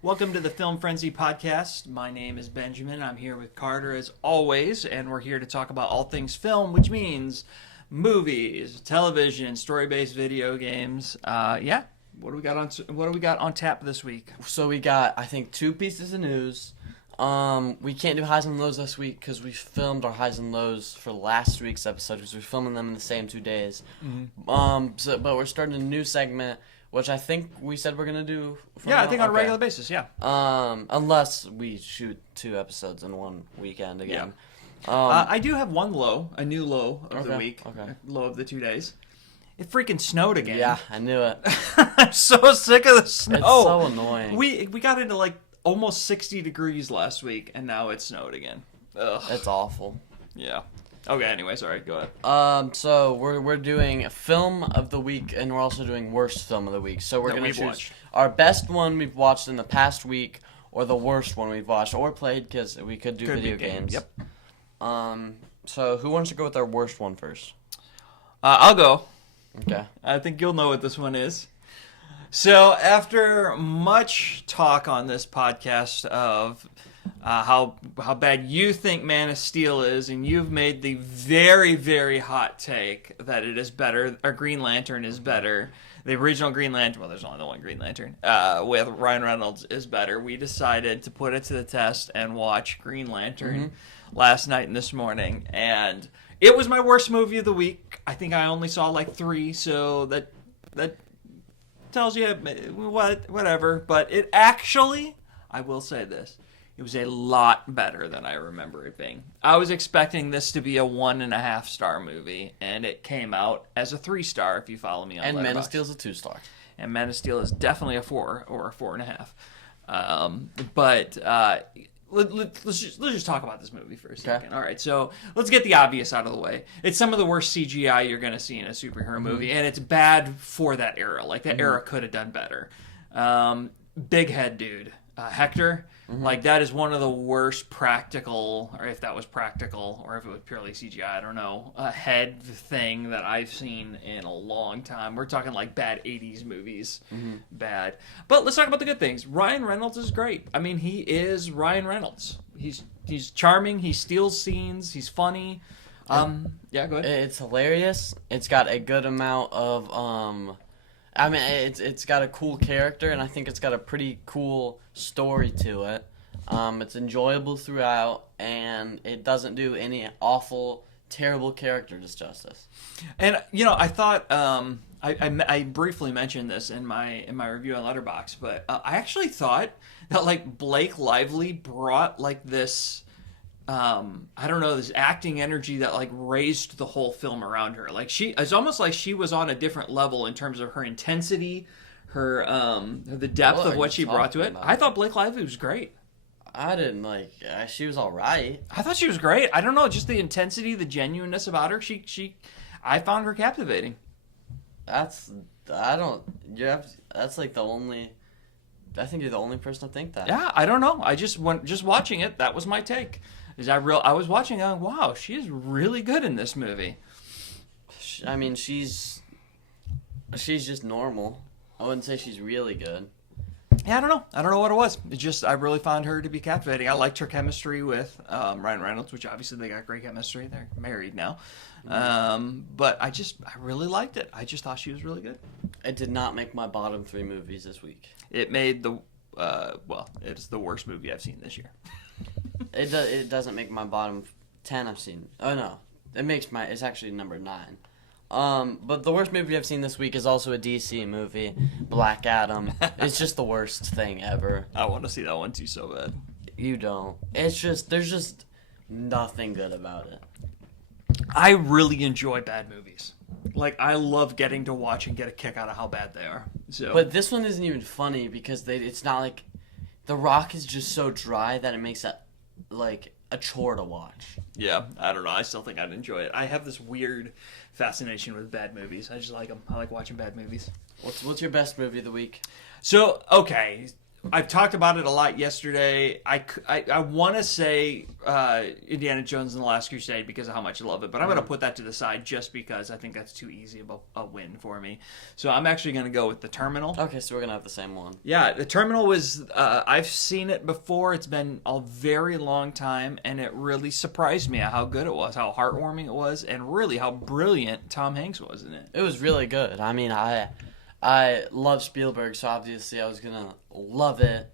Welcome to the Film Frenzy podcast. My name is Benjamin. I'm here with Carter as always, and we're here to talk about all things film, which means movies, television, story-based video games. What do we got on tap this week? So we got, I think, 2 pieces of news. We can't do highs and lows this week because we filmed our highs and lows for last week's episode because we're filming them in the same 2 days. Mm-hmm. But we're starting a new segment, which I think we said we're gonna do. I think on a regular basis. Yeah. Unless we shoot 2 episodes in one weekend again. I do have one low, a new low of the week. Okay. Low of the 2 days. It freaking snowed again. Yeah, I knew it. I'm so sick of the snow. It's so annoying. We got into like almost 60 degrees last week, and now it snowed again. Ugh. It's awful. Yeah. Okay, anyway, sorry, go ahead. So we're doing film of the week, and we're also doing worst film of the week. So we're gonna choose our best one we've watched in the past week, or the worst one we've watched or played, because we could do video games. Yep. So who wants to go with our worst one first? I'll go. Okay. I think you'll know what this one is. So after much talk on this podcast of how bad you think Man of Steel is, and you've made the very, very hot take that it is better, or Green Lantern is better. The original Green Lantern, well, there's only the one Green Lantern, with Ryan Reynolds is better. We decided to put it to the test and watch Green Lantern last night and this morning, and it was my worst movie of the week. I think I only saw like 3, so that tells you whatever. But it actually, I will say this, it was a lot better than I remember it being. I was expecting this to be a 1.5 star movie, and it came out as a 3 star. If you follow me on And Letterboxd. Man of Steel's a 2 star. And Man of Steel is definitely a 4 or a 4.5. Let's just talk about this movie for a second. Okay. All right, so let's get the obvious out of the way. It's some of the worst CGI you're going to see in a superhero movie, and it's bad for that era. Like, that era could have done better. Big head dude. Hector, like, that is one of the worst practical, or if that was practical, or if it was purely CGI, I don't know, a head thing that I've seen in a long time. We're talking like bad 80s movies. Bad. But let's talk about the good things. Ryan Reynolds is great. I mean, he is Ryan Reynolds. He's charming, he steals scenes, he's funny. Yeah, go ahead. It's hilarious. It's got a good amount of I mean, it's got a cool character, and I think it's got a pretty cool story to it. It's enjoyable throughout, and it doesn't do any awful, terrible character justice. And I thought I briefly mentioned this in my review on Letterboxd, but I actually thought that like Blake Lively brought like this. I don't know, this acting energy that like raised the whole film around her. Like it's almost like she was on a different level in terms of her intensity, her the depth of what she brought to it. I thought Blake Lively was great. I didn't she was all right. I thought she was great. I don't know, just the intensity, the genuineness about her. I found her captivating. That's like the only. I think you're the only person to think that. Yeah, I don't know. I just watching it. That was my take. I was watching, going, wow, she is really good in this movie. I mean, she's just normal. I wouldn't say she's really good. Yeah, I don't know what it was. It just, I really found her to be captivating. I liked her chemistry with Ryan Reynolds, which obviously they got great chemistry. They're married now. But I really liked it. I just thought she was really good. It did not make my bottom 3 movies this week. It made it's the worst movie I've seen this year. It doesn't make my bottom 10 I've seen. Oh no, it's actually number 9. But the worst movie I've seen this week is also a DC movie, Black Adam. It's just the worst thing ever. I want to see that one too so bad. You don't. There's just nothing good about it. I really enjoy bad movies. Like, I love getting to watch and get a kick out of how bad they are. So. But this one isn't even funny because it's not like The Rock is just so dry that it makes it like a chore to watch. Yeah, I don't know. I still think I'd enjoy it. I have this weird fascination with bad movies. I just like them. I like watching bad movies. What's your best movie of the week? So, okay. I've talked about it a lot yesterday. I want to say Indiana Jones and the Last Crusade because of how much I love it, but I'm going to put that to the side just because I think that's too easy of a win for me. So I'm actually going to go with The Terminal. Okay, so we're going to have the same one. Yeah, The Terminal was, I've seen it before. It's been a very long time, and it really surprised me at how good it was, how heartwarming it was, and really how brilliant Tom Hanks was in it. It was really good. I mean, I love Spielberg, so obviously I was going to love it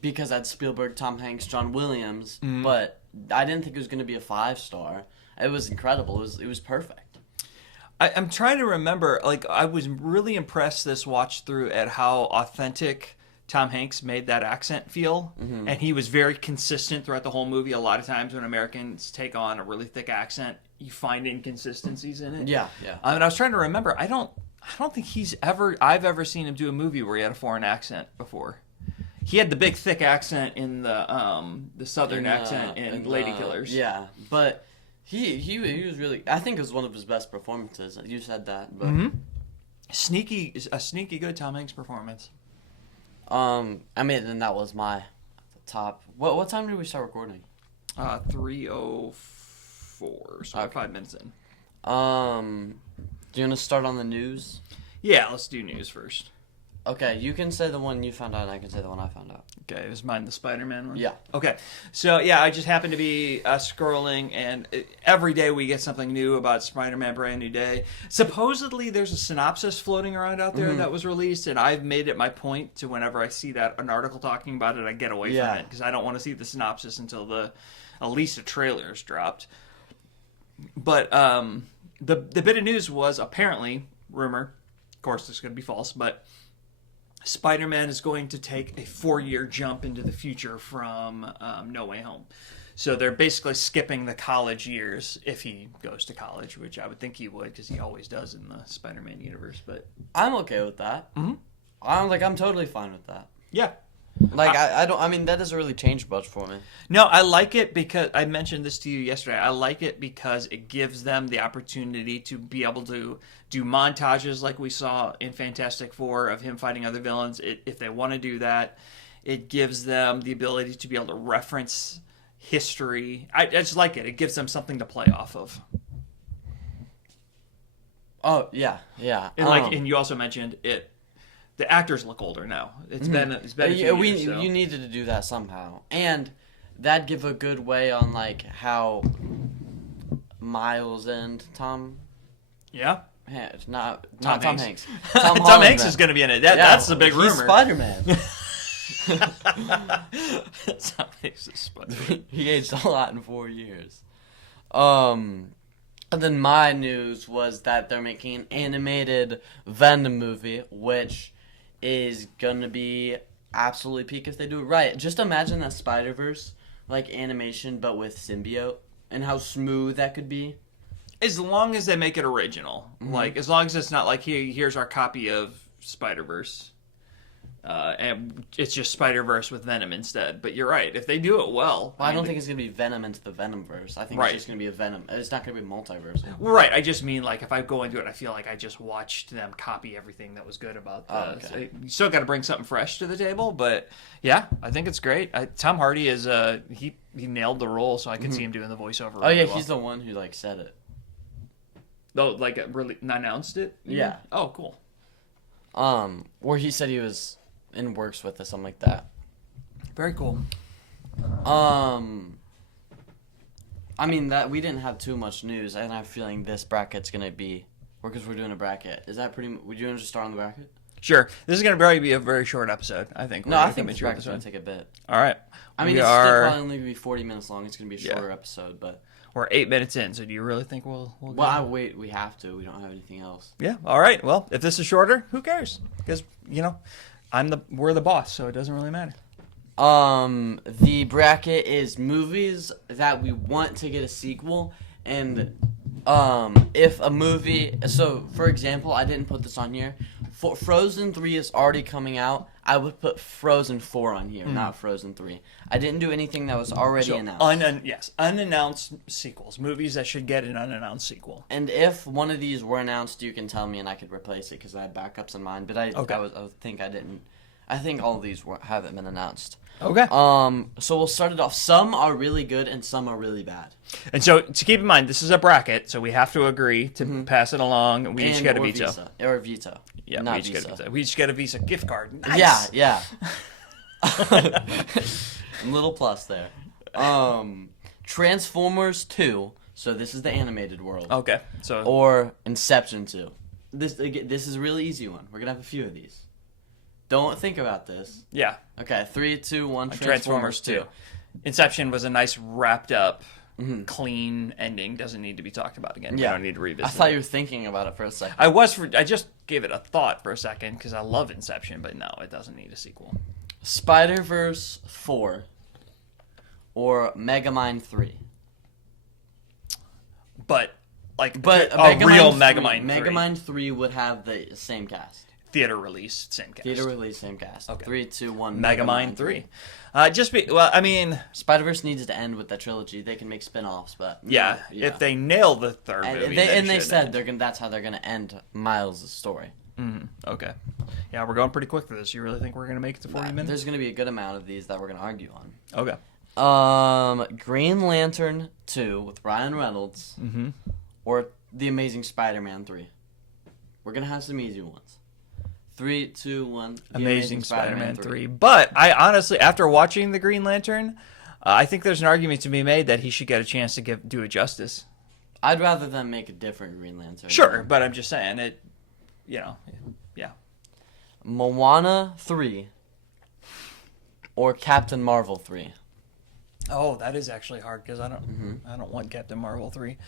because that's Spielberg, Tom Hanks, John Williams, but I didn't think it was going to be a 5-star. It was incredible. It was perfect. I'm trying to remember, like, I was really impressed this watch through at how authentic Tom Hanks made that accent feel, and he was very consistent throughout the whole movie. A lot of times when Americans take on a really thick accent, you find inconsistencies in it. Yeah. And I was trying to remember, I don't think I've ever seen him do a movie where he had a foreign accent before. He had the big thick accent in the southern accent in Lady Killers. Yeah, but he was really, I think it was one of his best performances. You said that, but a sneaky good Tom Hanks performance. I mean, and that was my top. What time did we start recording? 3:04, so Okay. 5 minutes in. Do you want to start on the news? Yeah, let's do news first. Okay, you can say the one you found out, and I can say the one I found out. Okay, is mine the Spider-Man one? Yeah. Okay, so yeah, I just happened to be scrolling, and every day we get something new about Spider-Man Brand New Day. Supposedly, there's a synopsis floating around out there that was released, and I've made it my point to whenever I see an article talking about it, I get away from it, because I don't want to see the synopsis until at least a trailer is dropped. But the bit of news was apparently, rumor, of course this is going to be false, but Spider-Man is going to take a 4-year jump into the future from No Way Home. So they're basically skipping the college years if he goes to college, which I would think he would because he always does in the Spider-Man universe. But I'm okay with that. I'm totally fine with that. yeah. I mean, that doesn't really change much for me. No, I like it because I mentioned this to you yesterday. I like it because it gives them the opportunity to be able to do montages like we saw in Fantastic Four of him fighting other villains. If they want to do that, it gives them the ability to be able to reference history. I just like it. It gives them something to play off of. Oh, yeah. And you also mentioned it. The actors look older now. It's been a few years, so. You needed to do that somehow, and that'd give a good way on like how Miles and Tom. Yeah. Not Tom Hanks. Tom Hanks is going to be in it. That's the big rumor. He's Spider-Man. Tom Hanks is Spider-Man. He aged a lot in 4 years. And then my news was that they're making an animated Venom movie, which is gonna be absolutely peak if they do it right. Just imagine that Spider-Verse, like animation, but with symbiote, and how smooth that could be. As long as they make it original. Like, as long as it's not like, here's our copy of Spider-Verse. And it's just Spider-Verse with Venom instead. But you're right. If they do it well... I don't think it's going to be Venom into the Venomverse. I think it's just going to be a Venom. It's not going to be multiverse. Right. I just mean, like, if I go into it, I feel like I just watched them copy everything that was good about this. Oh, okay. You still got to bring something fresh to the table. But, yeah, I think it's great. Tom Hardy is... He nailed the role, so I could see him doing the voiceover Oh, yeah, really well. he's the one who, like, said it. Oh, like, really announced it? Yeah. Oh, cool. Where he said he was... in works with us, something like that. Very cool. I mean that we didn't have too much news, and I'm feeling this bracket's gonna be because we're doing a bracket. Is that pretty? Would you want to just start on the bracket? Sure. This is going to probably be a very short episode, I think. No, I think this bracket's gonna take a bit. All right. I mean, it's still probably only gonna be 40 minutes long. It's gonna be a shorter episode, but we're 8 minutes in. So do you really think we'll Well, we have to. We don't have anything else. Yeah. All right. Well, if this is shorter, who cares? Because we're the boss, so it doesn't really matter. The bracket is movies that we want to get a sequel, and if a movie. So, for example, I didn't put this on here. Frozen 3 is already coming out. I would put Frozen 4 on here, not Frozen 3. I didn't do anything that was already announced. Unannounced sequels, movies that should get an unannounced sequel. And if one of these were announced, you can tell me, and I could replace it because I had backups in mind. But I think I didn't. I think all of these haven't been announced. Okay. So we'll start it off. Some are really good and some are really bad. And so to keep in mind, this is a bracket, so we have to agree to pass it along. We each get a veto. Or veto. Yeah, Not we each Visa. get a veto. We each get a Visa gift card. Nice. Yeah. Little plus there. Transformers 2. So this is the animated world. Okay. So Or Inception 2. This is a really easy one. We're gonna have a few of these. Don't think about this. yeah, Okay, 3, 2, 1. Transformers 2. Inception was a nice wrapped up, clean ending. Doesn't need to be talked about again. Yeah. We don't need to revisit. I thought it. you were thinking about it for a second. I just gave it a thought for a second because I love Inception, but no, it doesn't need a sequel. Spider-Verse 4 or Megamind 3. But like, But a real Megamind 3. Megamind 3 would have the same cast. Theater release, same cast. Theater release, same cast. Okay. 3, 2, 1. Megamind 3. I mean, Spider-Verse needs to end with that trilogy. They can make spin-offs, but yeah, if they nail the third movie, they said that's how they're gonna end Miles' story. Okay. Yeah, we're going pretty quick for this. You really think we're gonna make it to 40 minutes? There's gonna be a good amount of these that we're gonna argue on. Okay. Green Lantern 2 with Ryan Reynolds, or The Amazing Spider-Man 3. We're gonna have some easy ones. 3, 2, 1. Amazing Spider-Man 3. But I honestly, after watching the Green Lantern, I think there's an argument to be made that he should get a chance to do it justice. I'd rather them make a different Green Lantern. Sure, but I'm just saying it. Yeah. Moana 3 or Captain Marvel 3. Oh, that is actually hard because I don't want Captain Marvel 3.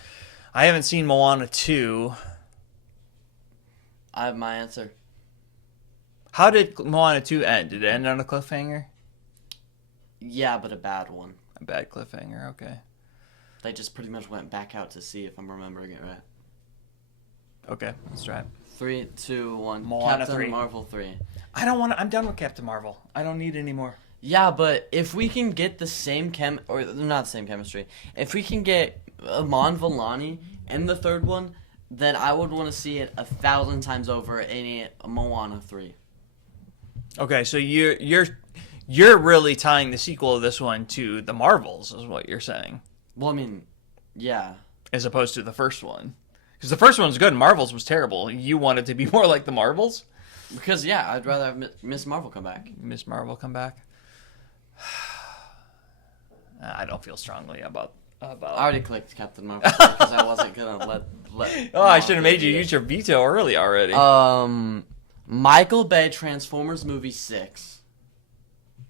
I haven't seen Moana 2. I have my answer. How did Moana 2 end? Did it end on a cliffhanger? Yeah, but a bad one. A bad cliffhanger, okay. They just pretty much went back out to sea, if I'm remembering it right. Okay, let's try it. 3, 2, 1. Moana Captain 3. Marvel 3. I'm done with Captain Marvel. I don't need any more. Yeah, but if we can get the same or not the same chemistry, if we can get Amon Vellani in the third one, then I would want to see it 1,000 times over in Moana 3. Okay, so you're really tying the sequel of this one to the Marvels, is what you're saying, Well, I mean, yeah. as opposed to the first one, because the first one was good and Marvels was terrible. You want it to be more like the Marvels? Because, yeah, I'd rather have Miss Marvel come back. Miss Marvel come back? I don't feel strongly about. I already clicked Captain Marvel because I wasn't gonna let. Oh, I should have made you use your veto early already. Michael Bay Transformers movie 6.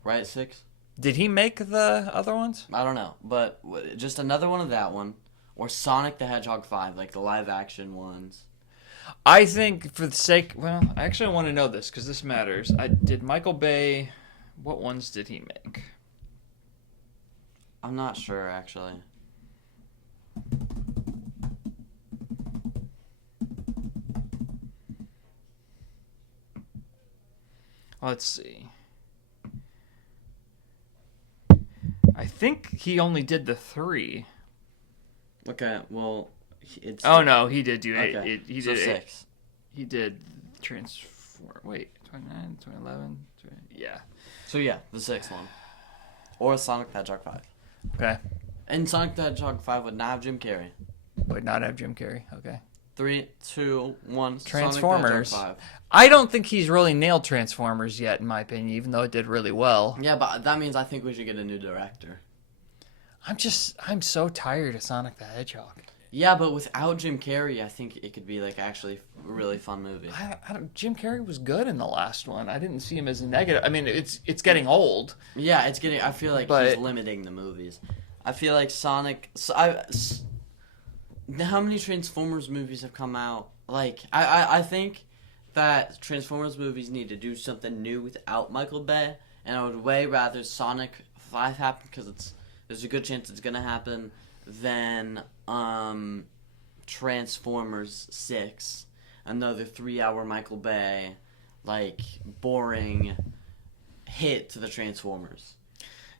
Right, 6? Did he make the other ones? I don't know, but just another one of that one, or Sonic the Hedgehog 5, like the live action ones. I think for the sake, well, I actually want to know this because this matters. Did Michael Bay? What ones did he make? I'm not sure actually. Let's see. I think he only did the 3. Okay, well, it's. Oh no, he did do 8. Okay. He So did 6. He did Transform. Wait, 29, 2011. Yeah. So yeah, the 6th one, or Sonic the Hedgehog 5. Okay. And Sonic the Hedgehog 5 would not have Jim Carrey. Would not have Jim Carrey. Okay. 3, 2, 1. Transformers. Sonic the Hedgehog 5. I don't think he's really nailed Transformers yet, in my opinion, even though it did really well. Yeah, but that means I think we should get a new director. I'm so tired of Sonic the Hedgehog. Yeah, but without Jim Carrey, I think it could be like actually a really fun movie. Jim Carrey was good in the last one. I didn't see him as a negative. I mean, it's getting old. Yeah, it's getting. I feel like he's limiting the movies. I feel like Sonic. How many Transformers movies have come out? Like, I think that Transformers movies need to do something new without Michael Bay, and I would way rather Sonic 5 happen because there's a good chance it's gonna happen than Transformers 6, another 3-hour Michael Bay, like boring hit to the Transformers.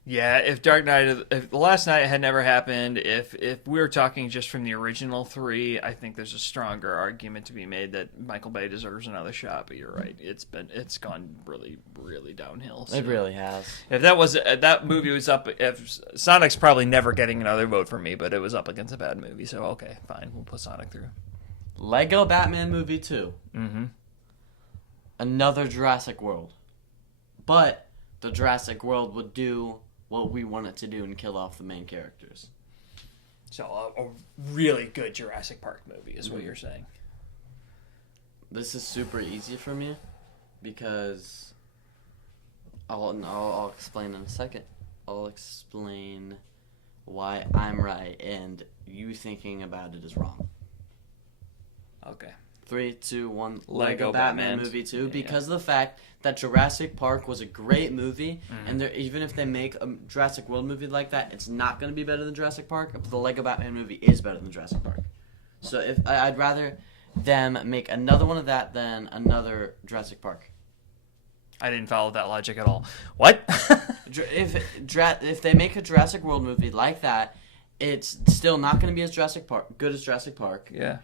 Yeah, if if the Last Night had never happened, if we were talking just from the original three, I think there's a stronger argument to be made that Michael Bay deserves another shot. But you're right, it's gone really really downhill. So It really has. if that movie was up, if Sonic's probably never getting another vote from me, but it was up against a bad movie, so okay, fine, we'll put Sonic through. Lego Batman Movie 2. Mm-hmm. Another Jurassic World. But the Jurassic World would do what we want it to do and kill off the main characters. So a really good Jurassic Park movie is what you're saying. This is super easy for me because I'll explain in a second. I'll explain why I'm right and you thinking about it is wrong. Okay. 3, 2, 1. Lego Batman Batman. Movie 2 Yeah. because of the fact that Jurassic Park was a great movie, and even if they make a Jurassic World movie like that, it's not going to be better than Jurassic Park. But the Lego Batman movie is better than Jurassic Park. So if I'd rather them make another one of that than another Jurassic Park. I didn't follow that logic at all. What? If they make a Jurassic World movie like that, it's still not going to be as good as Jurassic Park. Yeah.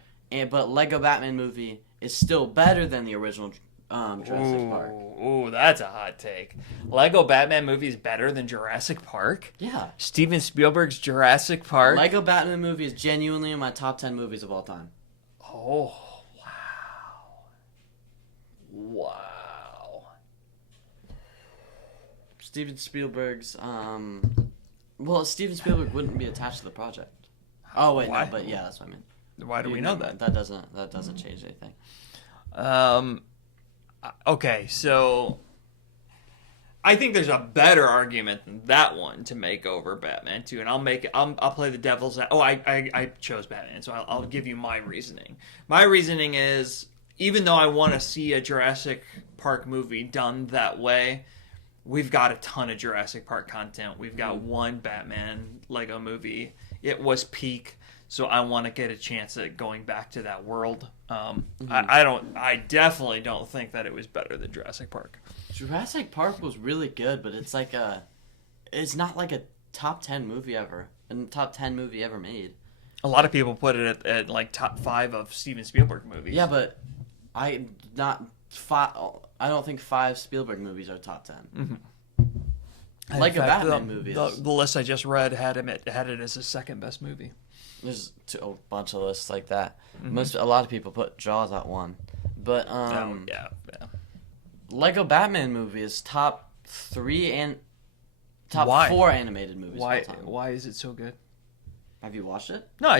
But Lego Batman movie is still better than the original Jurassic Park. Ooh, that's a hot take. Lego Batman movie is better than Jurassic Park? Yeah. Steven Spielberg's Jurassic Park? Lego Batman movie is genuinely in my top 10 movies of all time. Oh, wow. Wow. Steven Spielberg's Steven Spielberg wouldn't be attached to the project. Oh wait, Why? no, but yeah, that's what I mean. Why do we know that? That doesn't change anything. Okay, so I think there's a better argument than that one to make over Batman 2, and I'll play the devil's. I chose Batman, so I'll give you my reasoning. My reasoning is, even though I want to see a Jurassic Park movie done that way, we've got a ton of Jurassic Park content. We've got one Batman Lego movie. It was peak. So I want to get a chance at going back to that world. I definitely don't think that it was better than Jurassic Park. Jurassic Park was really good, but it's it's not like a top 10 movie ever, and top 10 movie ever made. A lot of people put it at like top 5 of Steven Spielberg movies. Yeah, but I don't think 5 Spielberg movies are top 10. Mm-hmm. Like a Batman movie. The list I just read had it as his second best movie. There's a bunch of lists like that. A lot of people put Jaws at 1, but yeah. Lego Batman movie is top 3 and top 4 animated movies. Why? Of all time. Why is it so good? Have you watched it? No, I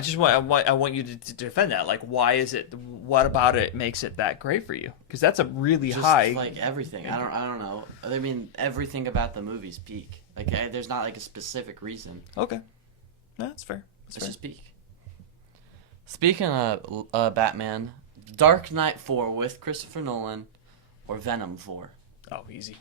want you to defend that. Like, why is it? What about it makes it that great for you? Because that's a really Just high. like everything. I don't know. I mean, everything about the movie's peak. Like, there's not like a specific reason. Okay, no, that's fair. It's just peak. Speaking of Batman, Dark Knight 4 with Christopher Nolan, or Venom 4. Oh, easy.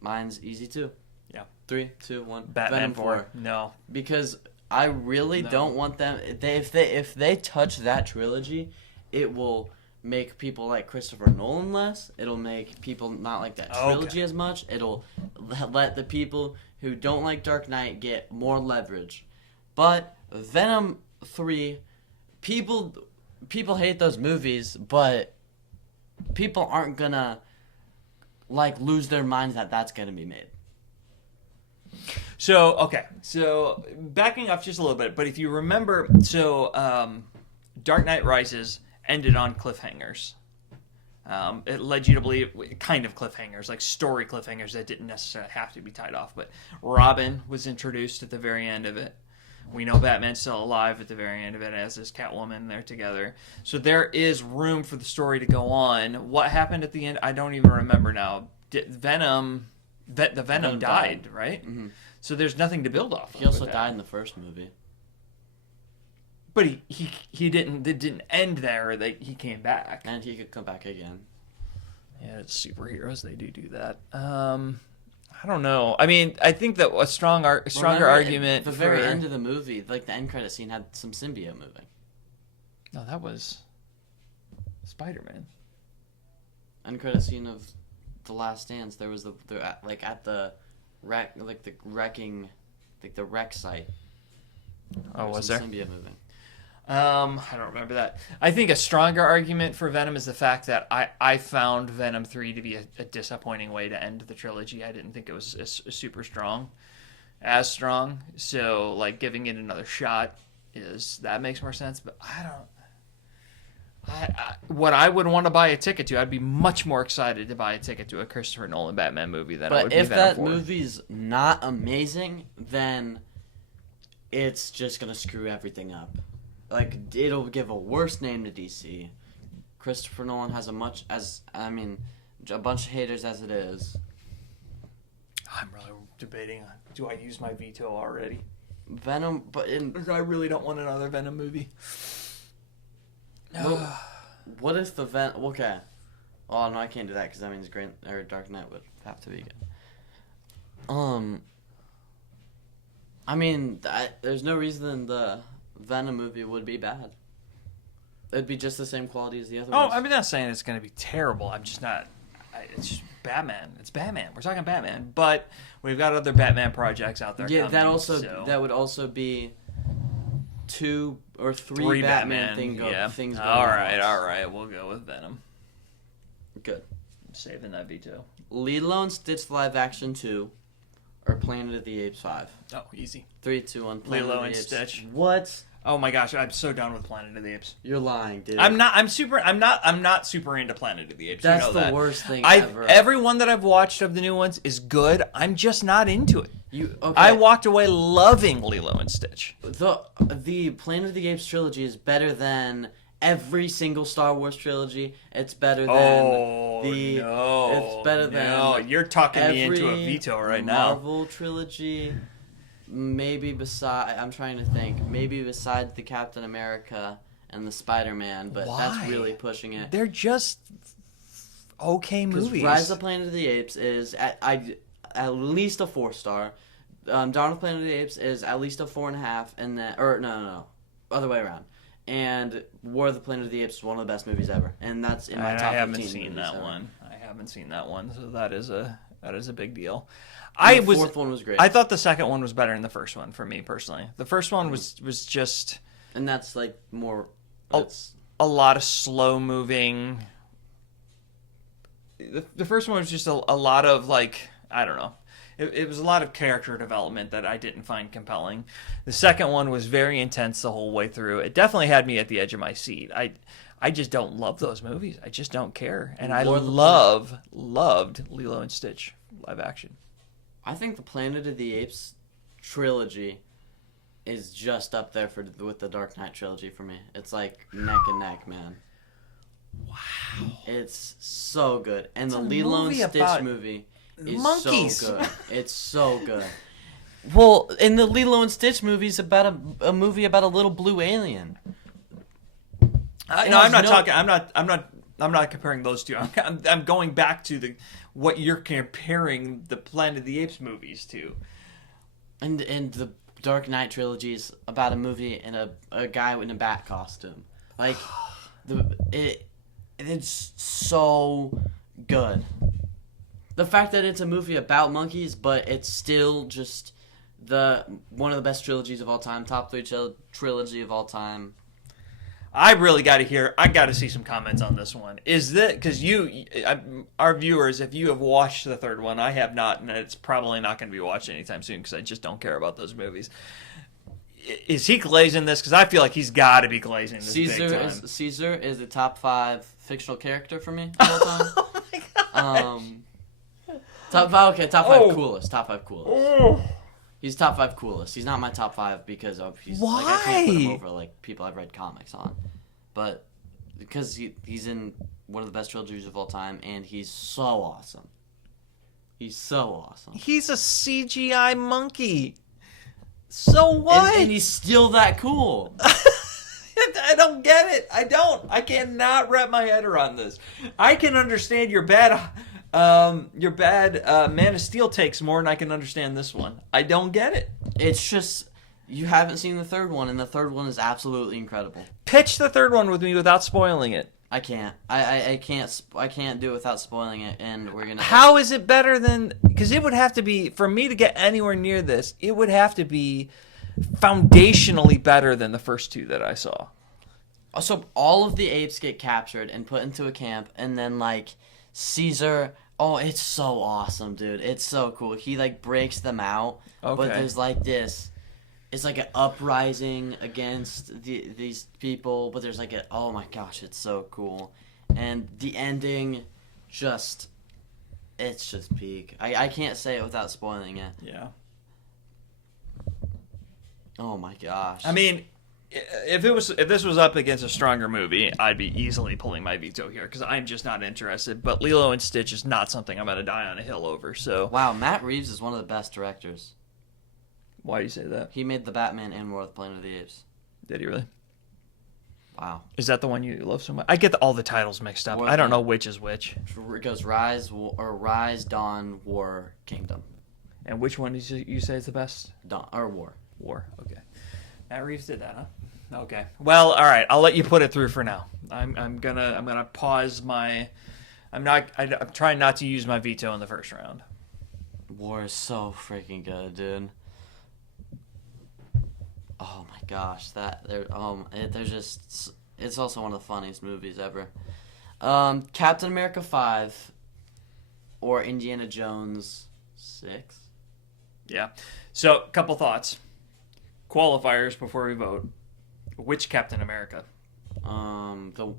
Mine's easy too. Yeah. 3, 2, 1. Batman Venom 4. No. Because I really don't want them. If they touch that trilogy, it will make people like Christopher Nolan less. It'll make people not like that trilogy as much. It'll let the people who don't like Dark Knight get more leverage. But Venom 3, people hate those movies, but people aren't gonna like lose their minds that that's gonna be made. So backing up just a little bit, but if you remember, Dark Knight Rises ended on cliffhangers. It led you to believe kind of cliffhangers, like story cliffhangers that didn't necessarily have to be tied off. But Robin was introduced at the very end of it. We know Batman's still alive at the very end of it, as is Catwoman. They're together. So there is room for the story to go on. What happened at the end, I don't even remember now. Venom died, right? Mm-hmm. So there's nothing to build off of. He also died in the first movie. But he didn't. It didn't end there. He came back. And he could come back again. Yeah, it's superheroes. They do that. I don't know. I mean, I think that a stronger argument. The very end of the movie, like the end credit scene, had some symbiote moving. No, that was Spider-Man. End credit scene of The Last Dance. There was at the the wrecking, like the wreck site. Oh, was There's there? some symbiote moving. I don't remember that. I think a stronger argument for Venom is the fact that I found Venom 3 to be a disappointing way to end the trilogy. I didn't think it was super strong, as strong. So, like, giving it another shot that makes more sense. But what I would want to buy a ticket to, I'd be much more excited to buy a ticket to a Christopher Nolan Batman movie than I would But be if Venom that 4. movie's not amazing, then it's just gonna screw everything up. Like, it'll give a worse name to DC. Christopher Nolan has a bunch of haters as it is. I'm really debating, do I use my veto already? Venom, but I really don't want another Venom movie. what if the Venom? Okay. Oh no, I can't do that because that means Dark Knight would have to be good. There's no reason the Venom movie would be bad. It'd be just the same quality as the other ones. I'm not saying it's going to be terrible. I'm just not. It's just Batman. It's Batman. We're talking Batman, but we've got other Batman projects out there. Yeah, coming, that would also be 2 or 3 Batman things. Going all right. We'll go with Venom. Good. I'm saving that veto. Lilo and Stitch live action 2, or Planet of the Apes 5. Oh, easy. 3, 2, 1. Planet Lilo of the and Apes. Stitch. What? Oh my gosh, I'm so done with Planet of the Apes. You're lying, dude. I'm not super into Planet of the Apes. That's you know the worst thing ever. ever. Every one that I've watched of the new ones is good. I'm just not into it. Okay. I walked away loving Lilo and Stitch. The Planet of the Apes trilogy is better than every single Star Wars trilogy. It's better than it's better than you're talking me into a veto right now. Marvel trilogy. Maybe I'm trying to think. Maybe besides the Captain America and the Spider-Man, but that's really pushing it. They're just okay movies. Rise of Planet of the Apes is at least a 4-star. Dawn of the Planet of the Apes is at least a 4.5, and then no, other way around. And War of the Planet of the Apes is one of the best movies ever, and that's in my top 15 I haven't movies seen that ever. one. I haven't seen that one, so that is a big deal. The fourth one was great. I thought the second one was better than the first one for me personally. The first one was just, and that's like more. A lot of slow moving. The first one was just a lot of like, I don't know. It was a lot of character development that I didn't find compelling. The second one was very intense the whole way through. It definitely had me at the edge of my seat. I just don't love those movies. I just don't care. And I loved Lilo and Stitch live action. I think the Planet of the Apes trilogy is just up there with the Dark Knight trilogy for me. It's like neck and neck, man. Wow. It's so good. And It's the a Lilo and movie Stitch about movie is monkeys. so good. It's so good. Well, in the Lilo and Stitch movie is about a movie about a little blue alien. I'm not comparing those two. I'm going back to what you're comparing the Planet of the Apes movies to. And the Dark Knight trilogy is about a movie and a guy in a bat costume. Like it's so good. The fact that it's a movie about monkeys, but it's still just one of the best trilogies of all time, top 3 trilogy of all time. I really got to see some comments on this one. Is that because our viewers, if you have watched the third one, I have not, and it's probably not going to be watched anytime soon because I just don't care about those movies. Is he glazing this? Because I feel like he's got to be glazing this big time. Caesar is the top 5 fictional character for me the whole time. Oh my gosh. Top 5 coolest. Top 5 coolest. Oh. He's top 5 coolest. He's not my top 5 because he's Why? like I can't put him over like people I've read comics on, but because he's in one of the best trilogies of all time, and he's so awesome. He's so awesome. He's a CGI monkey. So what? And he's still that cool. I don't get it. I cannot wrap my head around this. I can understand your bad Man of Steel takes more than I can understand this one. I don't get it. It's just you haven't seen the third one, and the third one is absolutely incredible. Pitch the third one with me without spoiling it. I can't. I can't do it without spoiling it, and we're gonna. How is it better than? Because it would have to be, for me to get anywhere near this, it would have to be foundationally better than the first two that I saw. So all of the apes get captured and put into a camp, and then like Caesar. Oh, it's so awesome, dude! It's so cool. He like breaks them out, but Okay. there's like this. It's like an uprising against these people, but there's like a oh my gosh, it's so cool, and the ending, just it's just peak. I can't say it without spoiling it. Yeah. Oh my gosh. I mean, if this was up against a stronger movie, I'd be easily pulling my veto here because I'm just not interested. But Lilo and Stitch is not something I'm going to die on a hill over. So wow, Matt Reeves is one of the best directors. why do you say that? He made the Batman and War of the Planet of the Apes. Did he really? Wow. Is that the one you love so much? I get all the titles mixed up. I don't know which is which. It goes Rise, Dawn, War, Kingdom. And which one did you say is the best? Dawn or War. War. Okay. Matt Reeves did that, huh? Okay. Well, all right. I'll let you put it through for now. I'm gonna pause my. I'm trying not to use my veto in the first round. War is so freaking good, dude. Oh my gosh, they're just. It's also one of the funniest movies ever. Captain America 5 or Indiana Jones 6. Yeah. So, a couple thoughts. Qualifiers before we vote. Which Captain America? The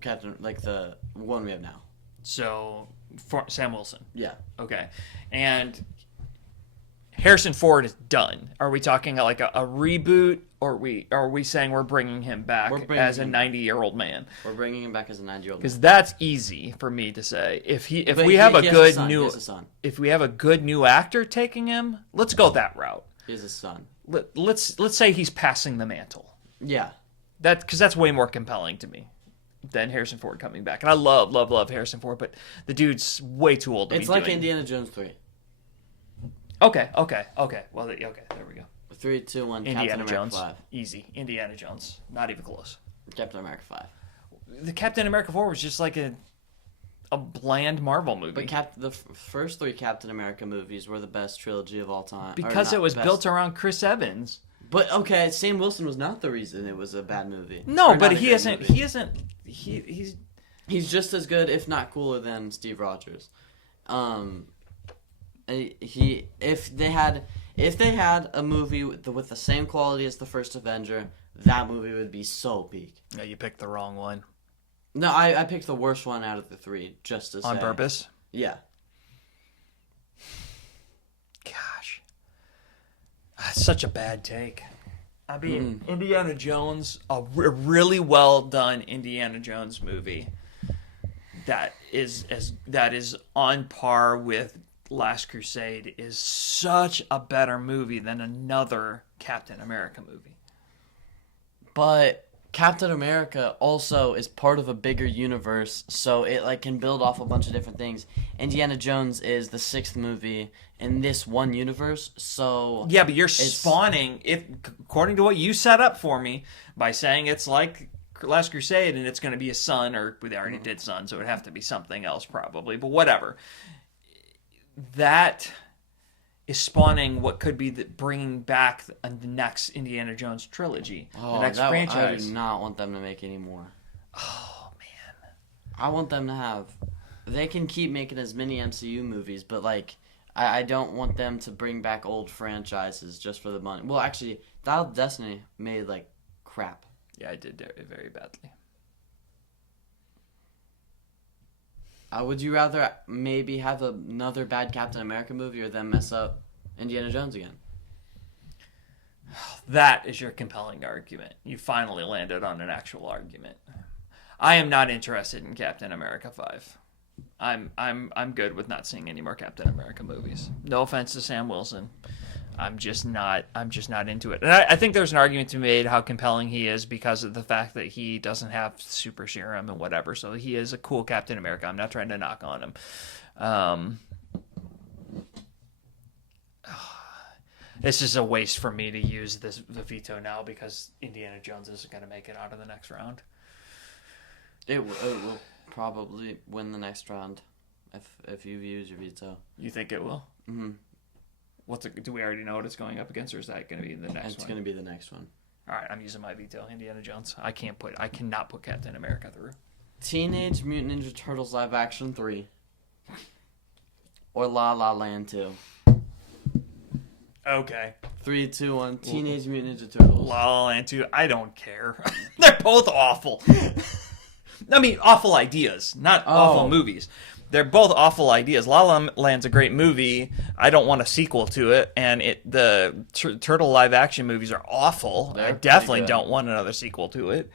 Captain, like the one we have now. So, Sam Wilson. Yeah. Okay. And Harrison Ford is done. Are we talking like a reboot, or are we saying we're bringing him back as a 90-year-old man? We're bringing him back as a 90-year-old. Because that's easy for me to say. If we have a good new actor taking him, let's go that route. He has a son. Let's say he's passing the mantle. Yeah. Because that's way more compelling to me than Harrison Ford coming back. And I love Harrison Ford, but the dude's way too old to be It's like doing. Indiana Jones 3. Okay. Well, there we go. 3, 2, 1. Indiana Captain America Jones. 5. Easy. Indiana Jones. Not even close. Captain America 5. The Captain America 4 was just like a bland Marvel movie. But the first 3 Captain America movies were the best trilogy of all time. Because it was built around Chris Evans. But okay, Sam Wilson was not the reason it was a bad movie. No, Or but not a he great isn't. movie. He's just as good, if not cooler, than Steve Rogers. If they had a movie with the same quality as the first Avenger, that movie would be so peak. No, you picked the wrong one. No, I picked the worst one out of the 3 just to say. On purpose? Yeah. Gosh. That's such a bad take. I mean, Indiana Jones, a really well done Indiana Jones movie that is on par with Last Crusade is such a better movie than another Captain America movie. But Captain America also is part of a bigger universe, so it like can build off a bunch of different things. Indiana Jones is the 6th movie in this one universe, so yeah, but you're spawning, if according to what you set up for me by saying it's like Last Crusade and it's going to be a son, or they already did son, so it would have to be something else probably, but whatever. That is spawning what could be bringing back the next Indiana Jones trilogy, the next franchise. I do not want them to make any more. Oh man, I want them to have. They can keep making as many MCU movies, but like, I don't want them to bring back old franchises just for the money. Well, actually, Dial of Destiny made like crap. Yeah, I did very badly. Would you rather maybe have another bad Captain America movie or them mess up Indiana Jones again? That is your compelling argument. You finally landed on an actual argument. I am not interested in Captain America 5. I'm good with not seeing any more Captain America movies. No offense to Sam Wilson. I'm just not into it. And I think there's an argument to be made how compelling he is because of the fact that he doesn't have super serum and whatever. So he is a cool Captain America. I'm not trying to knock on him. It's just a waste for me to use the veto now because Indiana Jones isn't going to make it out of the next round. It will probably win the next round if you use your veto. You think it will? Mm-hmm. Do we already know what it's going up against, or is that going to be the next one? It's going to be the next one. All right, I'm using my veto. Indiana Jones. I cannot put Captain America through. Teenage Mutant Ninja Turtles live action 3. Or La La Land 2. Okay. 3, 2, 1. Teenage Mutant Ninja Turtles. La La Land 2. I don't care. They're both awful. I mean, awful ideas, not awful movies. They're both awful ideas. La La Land's a great movie. I don't want a sequel to it, and the Turtle live action movies are awful. I definitely don't want another sequel to it.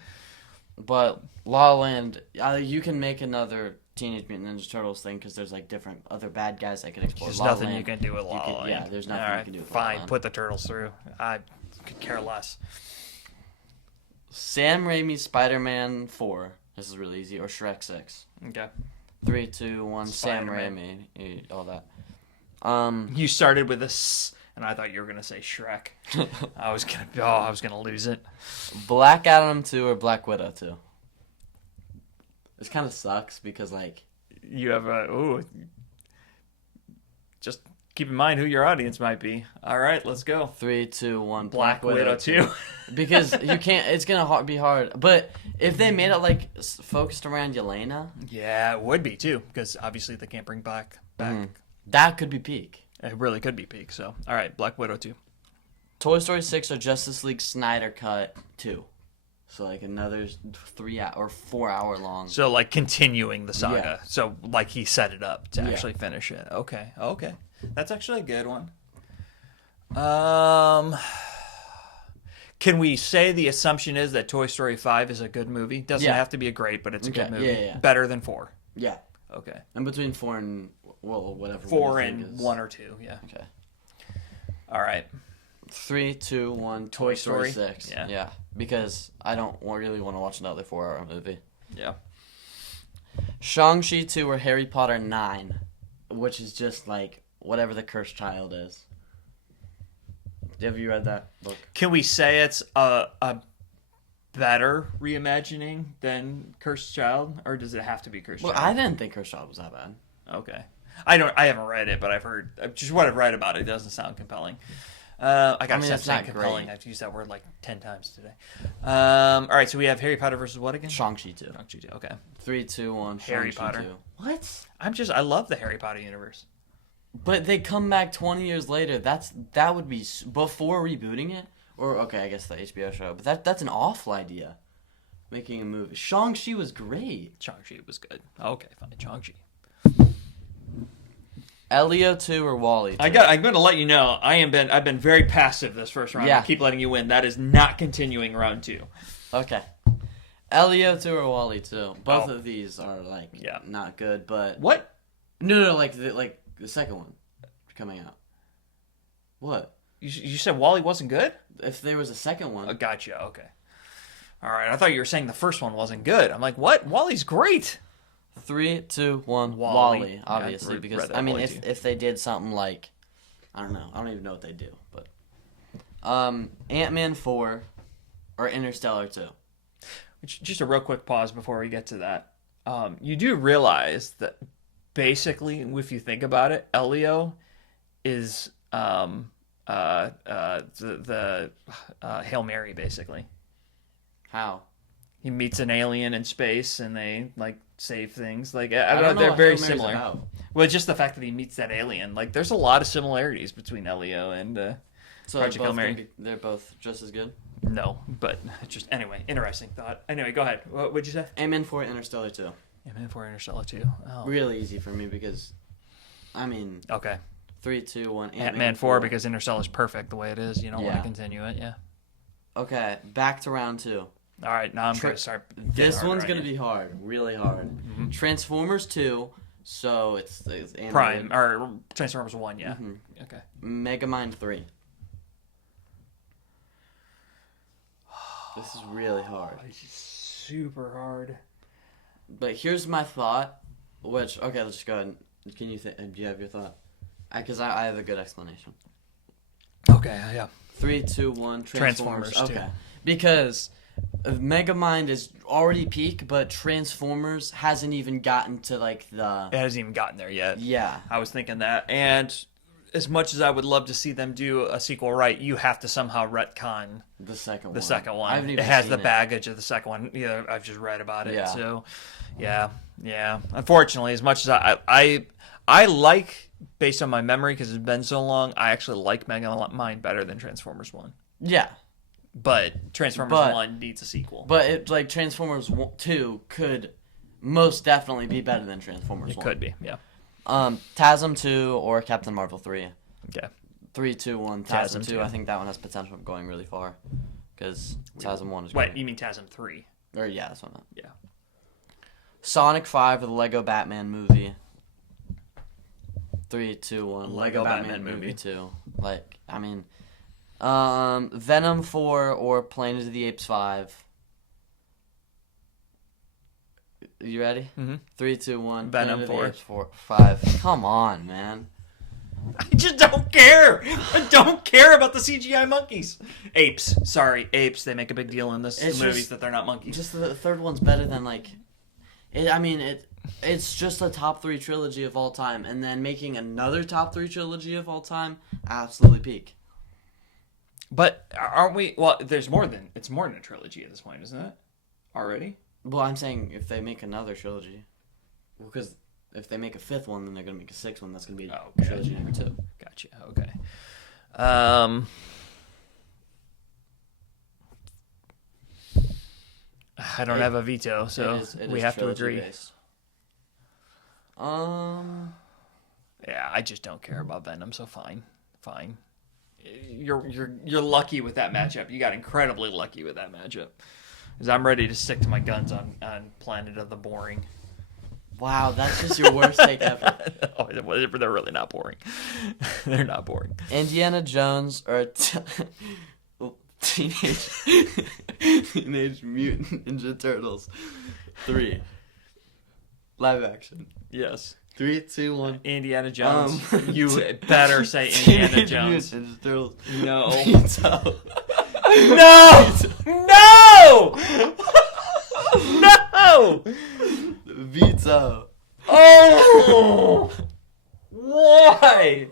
But La La Land, you can make another Teenage Mutant Ninja Turtles thing because there's like different other bad guys that can explore. There's La La nothing Land, you can do with La La Land. Yeah, there's nothing you can do with La La Fine, Land. put the turtles through. I could care less. Sam Raimi's Spider-Man 4. This is really easy. Or Shrek 6. Okay. 3, 2, 1. Sam Spider-Man. Raimi. All that. You started with a S, and I thought you were gonna say Shrek. I was gonna lose it. Black Adam 2 or Black Widow 2. This kind of sucks because like You have just keep in mind who your audience might be. All right, let's go. 3, 2, 1. Black Widow 2. Because you can't. It's gonna be hard. But if they made it like focused around Yelena, Yeah, it would be too, because obviously they can't bring back. that could be peak. It really could be peak. So, all right, Black Widow 2. Toy Story 6 or Justice League Snyder Cut 2. So like another 4 hour long. So like continuing the saga. Yeah. So like he set it up to actually finish it. Okay. That's actually a good one. Can we say the assumption is that Toy Story 5 is a good movie? Doesn't have to be a great, but it's a good movie. Yeah. Better than 4. Yeah. Okay. And between 4 and whatever. 4 and 1 or 2. Yeah. Okay. All right. 3, 2, 1. Toy Story 6. Yeah. Because I don't really want to watch another 4 hour movie. Yeah. Shang-Chi 2 or Harry Potter 9, which is just like whatever the Cursed Child is. Have you read that book? Can we say it's a better reimagining than Cursed Child, or does it have to be Cursed Well, Child? I didn't think Cursed Child was that bad. Okay. I haven't read it, but I've heard just what I've read about it doesn't sound compelling. I gotta stop saying compelling. I've used that word like 10 times today. All right, so we have Harry Potter versus what again? Shang-Chi 2. Shang-Chi 2. Okay. 3, 2, 1. Harry Shang-Chi Potter. 2. What? I love the Harry Potter universe. But they come back 20 years later. That would be before rebooting it, or okay, I guess the HBO show. But that's an awful idea. Making a movie. Shang-Chi was great. Shang-Chi was good. Okay, fine. Shang-Chi. Elio 2 or Wally 2? I'm going to let you know. I've been very passive this first round. Yeah. I keep letting you win. That is not continuing round 2. Okay. Elio 2 or Wally 2? Both of these are like not good, but What? no, like the second one coming out. What? You said Wally wasn't good? If there was a second one. Gotcha. Okay. All right. I thought you were saying the first one wasn't good. I'm like, what? Wally's great. 3, 2, 1. Wally. Wally, obviously, Yeah, because read that I mean, Wally too. if they did something like, I don't know, I don't even know what they do, but Ant-Man 4 or Interstellar 2. Just a real quick pause before we get to that. You do realize that basically, if you think about it, Elio is the Hail Mary, basically. How? He meets an alien in space, and they like save things. Like I don't don't know, know they're what very Hail Mary's similar. about. Well, just the fact that he meets that alien, like there's a lot of similarities between Elio and So Project Hail Mary. they're both just as good? No, but just anyway, interesting thought. Anyway, go ahead. What would you say? Ant-Man 4, Interstellar 2. Ant-Man 4, Interstellar 2. Oh. Really easy for me because, I mean, Okay. 3, 2, 1. Ant-Man 4 because Interstellar's perfect the way it is. You don't want Yeah. to continue it. Yeah. Okay, back to round 2. All right, now I'm going to start. This one's going to be hard, really hard. Mm-hmm. Transformers 2, so it's animated. Prime or Transformers 1. Yeah. Mhm. Okay. Megamind 3. This is really hard. It's super hard. But here's my thought, which, okay, let's just go ahead. Can you do you have your thought? Because I have a good explanation. Okay. Yeah. 3, 2, 1. Transformers 2. Okay. Because Megamind is already peak, but Transformers hasn't even gotten to like It hasn't even gotten there yet. Yeah. I was thinking that. And as much as I would love to see them do a sequel right, you have to somehow retcon the second the one. second one. I haven't even It has seen the baggage of the second one. Yeah, I've just read about it. Yeah. So, yeah. Unfortunately, as much as I like, based on my memory, because it's been so long, I actually like Megamind better than Transformers 1. Yeah. But Transformers 1 needs a sequel. But it, like Transformers 2 could most definitely be better than Transformers 1. It could be, yeah. TASM 2 or Captain Marvel 3. Okay. 3, 2, 1, TASM 2. I think that one has potential of going really far. Because TASM 1 is great. Wait, you mean TASM 3? Or, yeah, that's what I meant. Yeah. Sonic 5 or the Lego Batman movie. 3, 2, 1. Lego Batman movie 2. Like, I mean... Venom 4 or Planet of the Apes 5. You ready? Mm-hmm. 3, 2, 1. Venom 4. 5. Come on, man. I just don't care. I don't care about the CGI monkeys. Apes. Sorry, apes. They make a big deal in this movies that they're not monkeys. Just the third one's better than, like... It's just a top 3 trilogy of all time. And then making another top 3 trilogy of all time, absolutely peak. But aren't we? Well, it's more than a trilogy at this point, isn't it? Already? Well, I'm saying if they make another trilogy, because if they make a 5th one, then they're gonna make a 6th one. That's gonna be trilogy number 2. Gotcha. Okay. I don't have a veto, so we have to agree. Based. Yeah, I just don't care about Venom, so fine. You're lucky with that matchup. You got incredibly lucky with that matchup. Because I'm ready to stick to my guns on Planet of the Boring. Wow, that's just your worst take ever. Oh, they're really not boring. They're not boring. Indiana Jones or Teenage Mutant Ninja Turtles 3. Live action. Yes. 3, 2, 1. Indiana Jones. You better say Indiana Jones. Ninja Turtles. No. Veto. No! No! No! Veto. Oh! Why?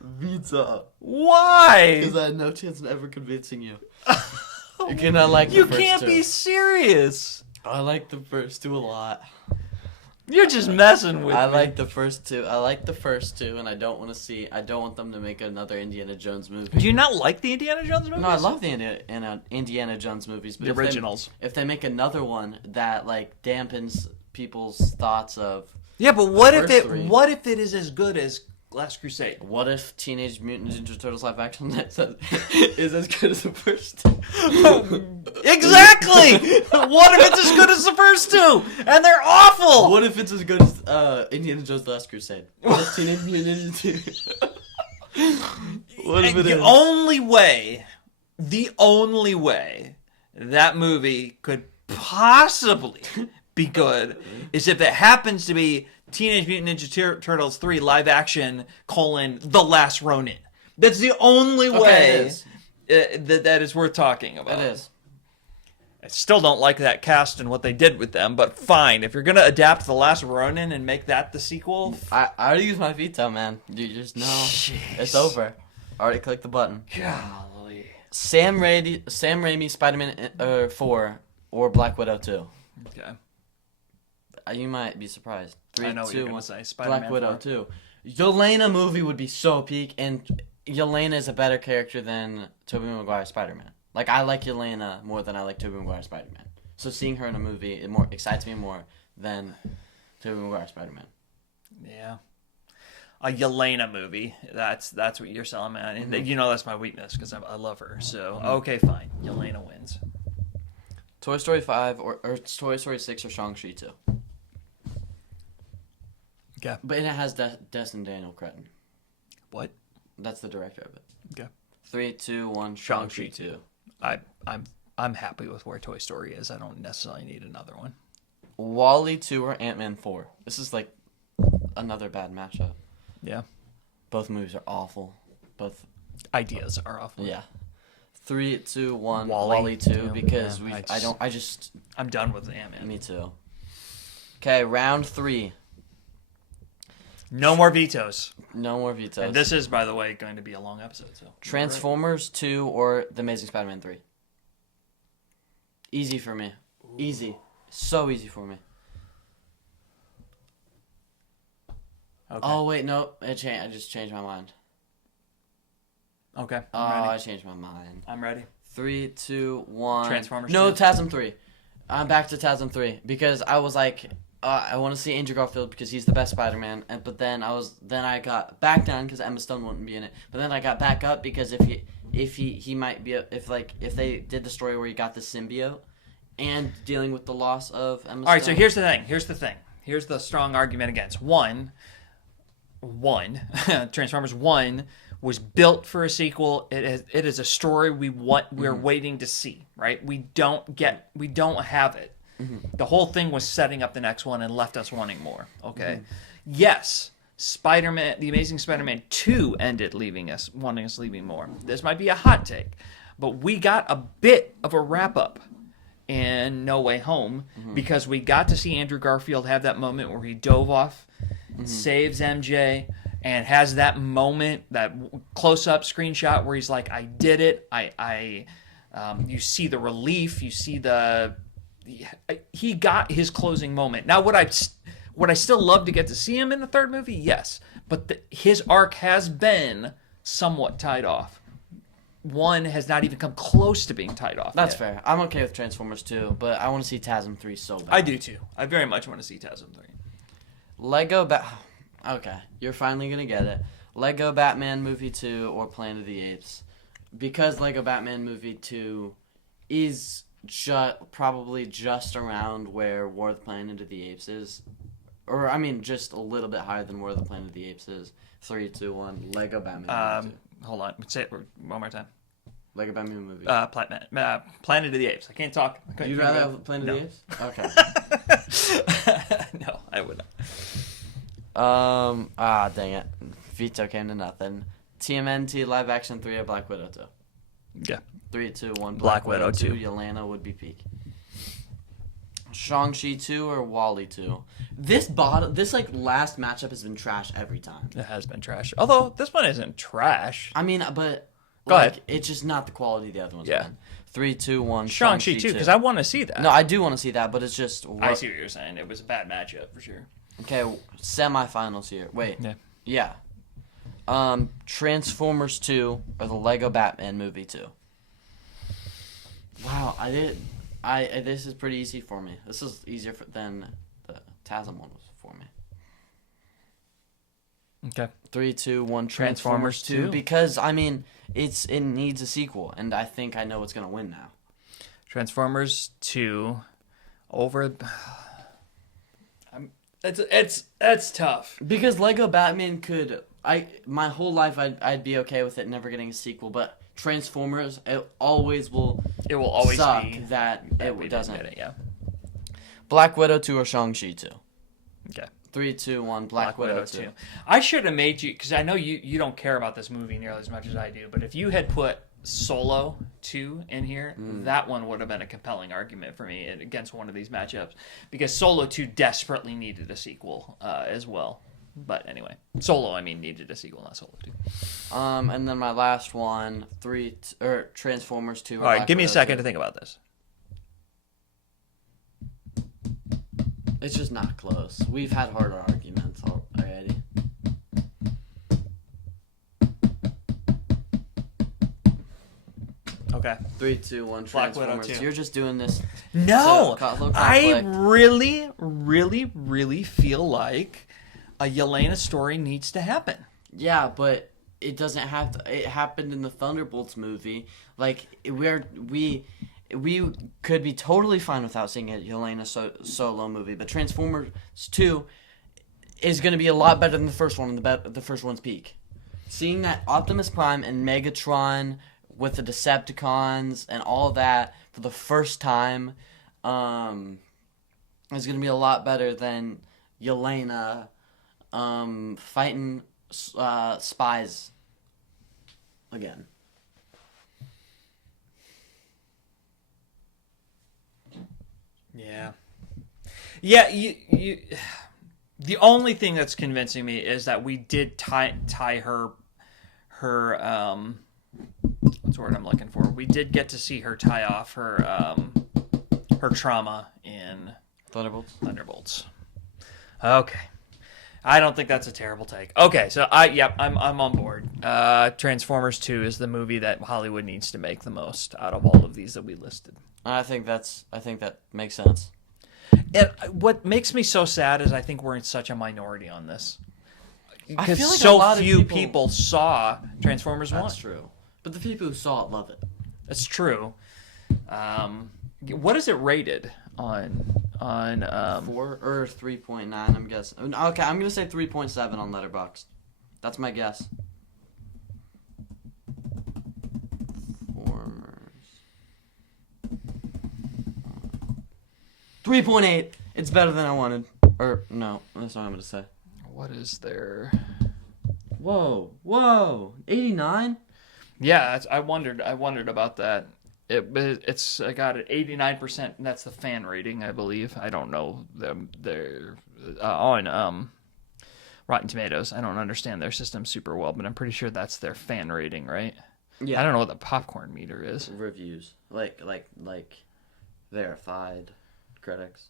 Veto. Why? Because I had no chance of ever convincing you. You cannot like the You first can't two. be serious. I like the first 2 a lot. You're just messing with me. I like the first 2. I like the first 2, and I don't want them to make another Indiana Jones movie. Do you not like the Indiana Jones movies? No, I love the Indiana Jones movies. But the originals. If they make another one that like dampens people's thoughts of Yeah, but what if first 3. What if it is as good as Last Crusade? What if Teenage Mutant Ninja Turtles live action is as good as the first 2? Exactly. What if it's as good as the first 2 and they're awful? What if it's as good as Indiana Jones Last Crusade? What if Teenage Mutant Ninja What if it is? The only way that movie could possibly be good is if it happens to be Teenage Mutant Ninja Turtles 3 live action : The Last Ronin. That's the only way that is worth talking about. It is. I still don't like that cast and what they did with them, but fine. If you're going to adapt The Last Ronin and make that the sequel... I already used my veto, man. You just know. Jeez. It's over. Already clicked the button. Golly. Sam Raimi Spider-Man 4 or Black Widow 2. Okay. You might be surprised. 3, I know what 2, you're going 1. to say. Spider-Man Black Widow 4. 2. Yelena movie would be so peak, and Yelena is a better character than Tobey Maguire's Spider-Man. Like, I like Yelena more than I like Tobey Maguire's Spider-Man. So seeing her in a movie, it excites me more than Tobey Maguire's Spider-Man. Yeah. A Yelena movie. That's what you're selling, man. And you know that's my weakness because I love her. So, okay, fine. Yelena wins. Toy Story 5 or Toy Story 6 or Shang-Chi 2. Okay. But it has Destin Daniel Cretton. What? That's the director of it. Okay. 3, 2, 1. Shang-Chi 2. I'm happy with where Toy Story is. I don't necessarily need another one. WALL-E 2 or Ant-Man 4. This is like another bad matchup. Yeah. Both movies are awful. Both ideas are awful. Yeah. 3, 2, 1. Wall-E Wall-E 2 2. because Yeah, I'm done with Ant-Man. Me too. Okay, round 3. No more vetoes. No more vetoes. And this is, by the way, going to be a long episode. So Transformers 2 or The Amazing Spider-Man 3. Easy for me. Ooh. Easy. So easy for me. Okay. Oh wait, no, I just changed my mind. Okay. I changed my mind. I'm ready. 3, 2, 1. Transformers. No, 2. TASM 3. I'm back to TASM 3 because I was like, I want to see Andrew Garfield because he's the best Spider-Man. But then I got back down because Emma Stone wouldn't be in it. But then I got back up because if he might be if they did the story where he got the symbiote and dealing with the loss of Emma Stone. All right, so here's the thing. Here's the strong argument against one. Transformers 1 was built for a sequel. It is a story we're waiting to see, right? We don't have it. Mm-hmm. The whole thing was setting up the next one and left us wanting more. Okay. Mm-hmm. Yes, Spider-Man, The Amazing Spider-Man 2 ended wanting us leaving more. This might be a hot take, but we got a bit of a wrap-up in No Way Home because we got to see Andrew Garfield have that moment where he dove off, saves MJ, and has that moment, that close-up screenshot where he's like, I did it. You see the relief. You see he got his closing moment. Now, would I still love to get to see him in the third movie? Yes. But his arc has been somewhat tied off. 1 has not even come close to being tied off. That's fair. I'm okay with Transformers 2, but I want to see TASM 3 so bad. I do too. I very much want to see TASM 3. Okay, you're finally going to get it. Lego Batman Movie 2 or Planet of the Apes. Because Lego Batman Movie 2 is probably just around where War of the Planet of the Apes is. Or, I mean, just a little bit higher than War of the Planet of the Apes is. 3, 2, 1, Lego Batman Movie 2. Hold on. Say it one more time. Lego Batman Movie. Planet of the Apes. I can't talk. You'd rather have Planet of the Apes? Okay. No, I would not. Dang it. Veto came to nothing. TMNT live action 3 or Black Widow 2? Yeah. 3, 2, 1. Black Widow 2. Yelena would be peak. Shang-Chi 2 or Wall-E 2? This last matchup has been trash every time. It has been trash. Although this one isn't trash. I mean, but Go ahead. It's just not the quality the other ones. Yeah. Been. 3, 2, 1. Shang-Chi 2, because I want to see that. No, I do want to see that, but it's just. I see what you're saying. It was a bad matchup for sure. Okay, semifinals here. Wait. Yeah. Transformers 2 or the Lego Batman Movie 2? Wow, this is pretty easy for me. This is easier than the TASM one was for me. Okay. 3, 2, 1. Transformers 2. Because I mean, it needs a sequel, and I think I know what's gonna win now. Transformers 2 over. It's tough because Lego Batman could. My whole life I'd be okay with it never getting a sequel, but Transformers it will always suck be that it doesn't. It, yeah. Black Widow 2 or Shang-Chi 2? Okay. 3, 2, 1. Black Widow 2. I should have made you, because I know you don't care about this movie nearly as much as I do, but if you had put Solo 2 in here, that one would have been a compelling argument for me against one of these matchups, because Solo 2 desperately needed a sequel as well. But anyway, Solo, needed a sequel, not Solo 2. And then my last one, Transformers 2. All right, give me a second to think about this. It's just not close. We've had harder arguments already. Okay. 3, 2, 1. Transformers. You're just doing this. No, I really, really, really feel like a Yelena story needs to happen. Yeah, but it doesn't have to. It happened in the Thunderbolts movie. Like we could be totally fine without seeing a Yelena solo movie, but Transformers 2 is going to be a lot better than the first one. The first one's peak. Seeing that Optimus Prime and Megatron with the Decepticons and all that for the first time is going to be a lot better than Yelena fighting spies again. Yeah. Yeah, you the only thing that's convincing me is that we did tie her what's the word I'm looking for? We did get to see her tie off her trauma in Thunderbolts. Okay. I don't think that's a terrible take. Okay, so I'm on board. Transformers 2 is the movie that Hollywood needs to make the most out of all of these that we listed. I think that makes sense. And what makes me so sad is I think we're in such a minority on this. Because feel like so a lot of few people saw Transformers 1. That's true. But the people who saw it love it. That's true. What is it rated on 4 or 3.9, I'm guessing. Okay, I'm gonna say 3.7 on Letterboxd. That's my guess. 3.8. It's better than I wanted. Or no, that's not what I'm gonna say. what is there? Whoa, 89. Yeah, I wondered about that. It's I got it 89%, and that's the fan rating, I believe. I don't know them. They're on Rotten Tomatoes. I don't understand their system super well, but I'm pretty sure that's their fan rating, right? Yeah. I don't know what the popcorn meter is. Reviews, like verified critics,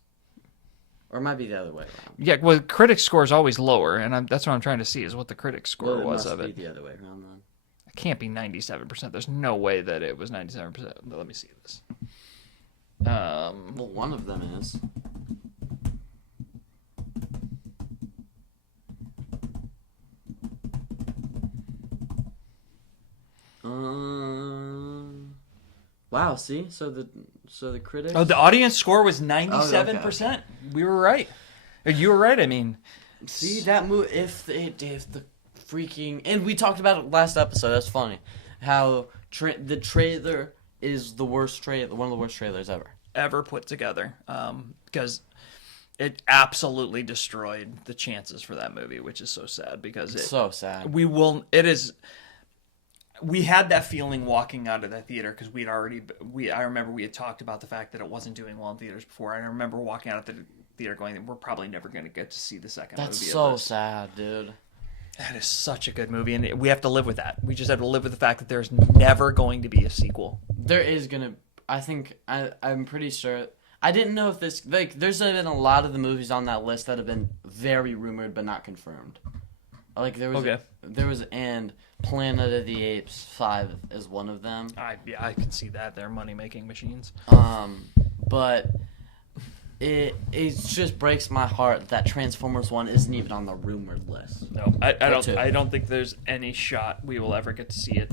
or it might be the other way around. Yeah, well, critic score is always lower, and that's what I'm trying to see is what the critic score was of it. Must be the other way around then. It can't be 97%. There's no way that it was 97%. Let me see this. Well, one of them is. Wow. See, so the critics. Oh, the audience score was 97%. Okay. We were right. Or you were right. I mean, see that movie. If the freaking, and we talked about it last episode. That's funny. How the trailer is the worst trailer, one of the worst trailers ever put together. Because it absolutely destroyed the chances for that movie, which is so sad. Because it's so sad. We had that feeling walking out of that theater because I remember we had talked about the fact that it wasn't doing well in theaters before. I remember walking out of the theater going, we're probably never going to get to see the second movie. That's so sad, dude. That is such a good movie, and we have to live with that. We just have to live with the fact that there's never going to be a sequel. There is gonna. I think I'm pretty sure. I didn't know if this there's been a lot of the movies on that list that have been very rumored but not confirmed. Like there was and Planet of the Apes 5 is one of them. I can see that they're money making machines. But it just breaks my heart that Transformers 1 isn't even on the rumored list. No, I don't think there's any shot we will ever get to see it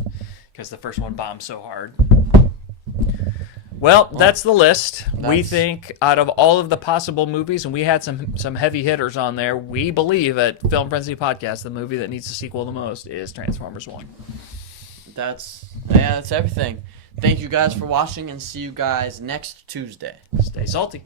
because the first one bombed so hard. Well, that's the list. We think out of all of the possible movies, and we had some heavy hitters on there, we believe at Film Frenzy Podcast the movie that needs a sequel the most is Transformers 1. That's everything. Thank you guys for watching, and see you guys next Tuesday. Stay salty.